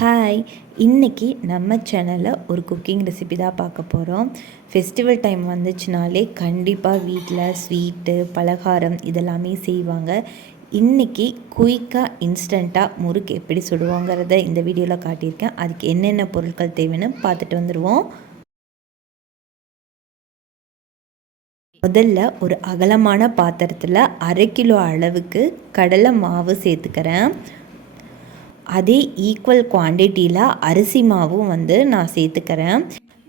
Hi இன்றைக்கி நம்ம சேனலில் ஒரு குக்கிங் ரெசிபி தான் பார்க்க போகிறோம் ஃபெஸ்டிவல் டைம் வந்துச்சுனாலே கண்டிப்பாக வீட்டில் ஸ்வீட்டு பலகாரம் இதெல்லாமே செய்வாங்க. இன்றைக்கி குயிக்காக இன்ஸ்டண்ட்டாக முறுக்கு எப்படி சுடுவாங்கிறத இந்த வீடியோவில் காட்டியிருக்கேன். அதுக்கு என்னென்ன பொருட்கள் தேவைன்னு பார்த்துட்டு வந்துடுவோம் முதல்ல ஒரு அகலமான பாத்திரத்தில் அரை கிலோ அளவுக்கு கடலை மாவு சேர்த்துக்கிறேன். அதே ஈக்குவல் குவான்டிட்டியில் அரிசி மாவும் வந்து நான் சேர்த்துக்கிறேன்.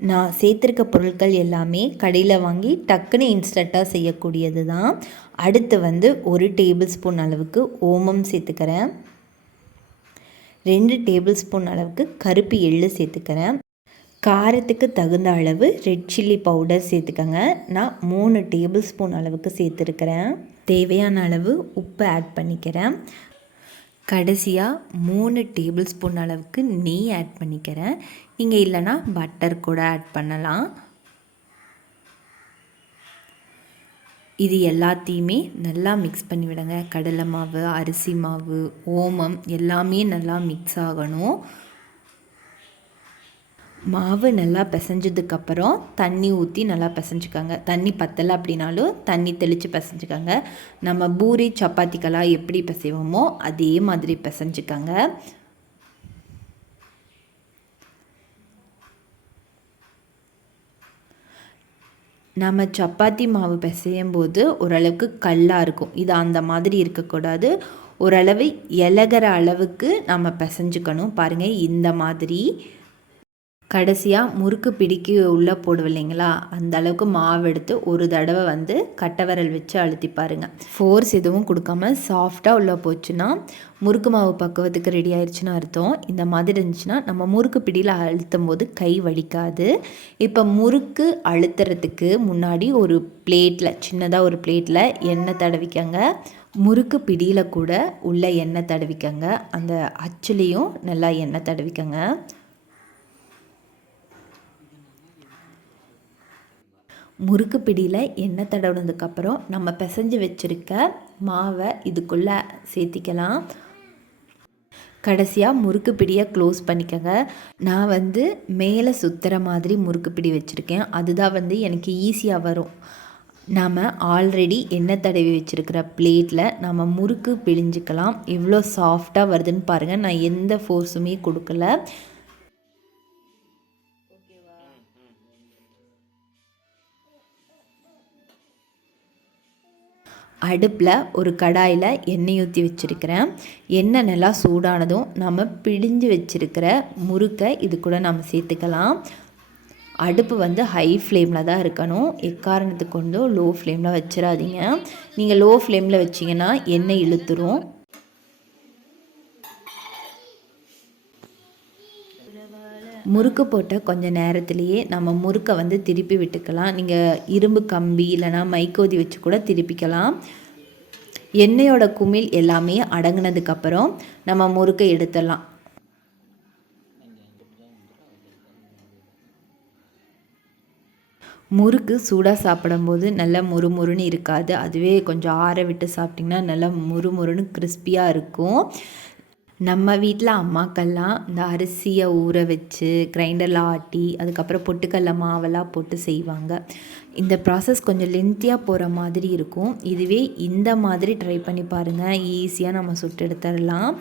நான் சேர்த்துருக்க பொருட்கள் எல்லாமே கடையில் வாங்கி டக்குன்னு இன்ஸ்டண்ட்டாக செய்யக்கூடியது தான். அடுத்து வந்து ஒரு டேபிள் ஸ்பூன் அளவுக்கு ஓமம் சேர்த்துக்கிறேன். ரெண்டு டேபிள் ஸ்பூன் அளவுக்கு கருப்பு எள்ளு சேர்த்துக்கிறேன். காரத்துக்கு தகுந்த அளவு ரெட் சில்லி பவுடர் சேர்த்துக்கோங்க. நான் மூணு டேபிள் ஸ்பூன் அளவுக்கு சேர்த்துருக்கிறேன். தேவையான அளவு உப்பு ஆட் பண்ணிக்கிறேன். கடைசியாக மூணு டேபிள் ஸ்பூன் அளவுக்கு நெய் ஆட் பண்ணிக்கிறேன். நீங்கள் இல்லைனா பட்டர் கூட ஆட் பண்ணலாம். இது எல்லாத்தையுமே நல்லா மிக்ஸ் பண்ணி விடுங்க. கடலை மாவு அரிசி மாவு ஓமம் எல்லாமே நல்லா மிக்ஸ் ஆகணும். மாவு நல்லா பிசைஞ்சதுக்கப்புறம் தண்ணி ஊற்றி நல்லா பிசைஞ்சுக்கோங்க. தண்ணி பத்தலை அப்படின்னாலும் தண்ணி தெளித்து பிசைஞ்சுக்கோங்க. நம்ம பூரி சப்பாத்திக்கெல்லாம் எப்படி பிசைவோமோ அதே மாதிரி பிசைஞ்சுக்கோங்க. நம்ம சப்பாத்தி மாவு பிசையும் போது ஓரளவுக்கு கல்லாக இருக்கும். இது அந்த மாதிரி இருக்கக்கூடாது. ஓரளவு இலகிற அளவுக்கு நம்ம பிசைஞ்சுக்கணும். பாருங்கள் இந்த மாதிரி கடைசியாக முறுக்கு பிடிக்கி உள்ளே போடுவோம் இல்லைங்களா? அந்த அளவுக்கு மாவு எடுத்து ஒரு தடவை வந்து கட்டை விரல் வச்சு அழுத்தி பாருங்கள் ஃபோர்ஸ் எதுவும் கொடுக்காம சாஃப்டாக உள்ளே போச்சுன்னா முறுக்கு மாவு பக்குவத்துக்கு ரெடி ஆயிடுச்சுன்னு அர்த்தம். இந்த மாதிரி இருந்துச்சுன்னா நம்ம முறுக்கு பிடியில் அழுத்தும் போது கை வலிக்காது. இப்போ முறுக்கு அழுத்துறதுக்கு முன்னாடி ஒரு பிளேட்டில் சின்னதாக ஒரு பிளேட்டில் எண்ணெய் தடவிக்கங்க. முறுக்கு பிடியில் கூட உள்ள எண்ணெய் தடவிக்கங்க. அந்த அச்சுலேயும் நல்லா எண்ணெய் தடவிக்கங்க. முறுக்கு பிடியில் எண்ணெய் தடவுனதுக்கப்புறம் நம்ம பிசைஞ்சு வச்சுருக்க மாவை இதுக்குள்ளே சேர்த்திக்கலாம். கடைசியாக முறுக்கு பிடியை க்ளோஸ் பண்ணிக்கோங்க. நான் வந்து மேலே சுற்றுற மாதிரி முறுக்கு பிடி வச்சுருக்கேன். அதுதான் வந்து எனக்கு ஈஸியாக வரும். நாம் ஆல்ரெடி எண்ணெய் தடவி வச்சுருக்கிற பிளேட்டில் நம்ம முறுக்கு பிழிஞ்சிக்கலாம். எவ்வளோ சாஃப்டாக வருதுன்னு பாருங்கள் நான் எந்த ஃபோர்ஸுமே கொடுக்கல. அடுப்பில் ஒரு கடாயில் எண்ணெய் ஊற்றி வச்சுருக்கிறேன். எண்ணெய் நல்லா சூடானதும் நம்ம பிடிஞ்சு வச்சுருக்கிற முறுக்கை இது கூட நம்ம சேர்த்துக்கலாம். அடுப்பு வந்து ஹை ஃப்ளேமில் தான் இருக்கணும். எக்காரணத்துக்கு கொண்டும் லோ ஃப்ளேமில் வச்சிடாதீங்க நீங்கள் லோ ஃப்ளேமில் வச்சிங்கன்னா எண்ணெய் இழுத்துரும். முறுக்கு போட்ட கொஞ்சம் நேரத்துலேயே நம்ம முறுக்கை வந்து திருப்பி விட்டுக்கலாம். நீங்கள் இரும்பு கம்பி இல்லைனா மைக்கோதி வச்சு கூட திருப்பிக்கலாம். எண்ணெயோட குமிழ் எல்லாமே அடங்கினதுக்கப்புறம் நம்ம முறுக்கை எடுத்துடலாம். முறுக்கு சூடாக சாப்பிடும்போது நல்லா முறுமுறுன்னு இருக்காது. அதுவே கொஞ்சம் ஆற விட்டு சாப்பிட்டிங்கன்னா நல்லா முறுமுறுன்னு கிறிஸ்பியாக இருக்கும். நம்ம வீட்டில் அம்மாக்கள்லாம் இந்த அரிசியை ஊற வச்சு கிரைண்டரில் ஆட்டி அதுக்கப்புறம் பொட்டுக்கடல மாவெல்லாம் போட்டு செய்வாங்க. இந்த ப்ராசஸ் கொஞ்சம் லென்த்தியாக போகிற மாதிரி இருக்கும். இதுவே இந்த மாதிரி ட்ரை பண்ணி பாருங்கள் ஈஸியாக நம்ம சுட்டு எடுத்துடலாம்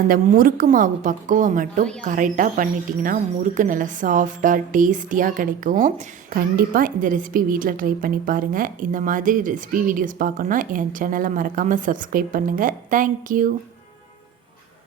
அந்த முறுக்கு மாவு பக்குவம் மட்டும் கரெக்டாக பண்ணிட்டிங்கன்னா முறுக்கு நல்லா சாஃப்டாக டேஸ்டியாக கிடைக்கும். கண்டிப்பாக இந்த ரெசிபி வீட்டில் ட்ரை பண்ணி பாருங்கள் இந்த மாதிரி ரெசிபி வீடியோஸ் பார்க்கணுன்னா என் சேனலை மறக்காமல் சப்ஸ்கிரைப் பண்ணுங்கள் தேங்க்யூ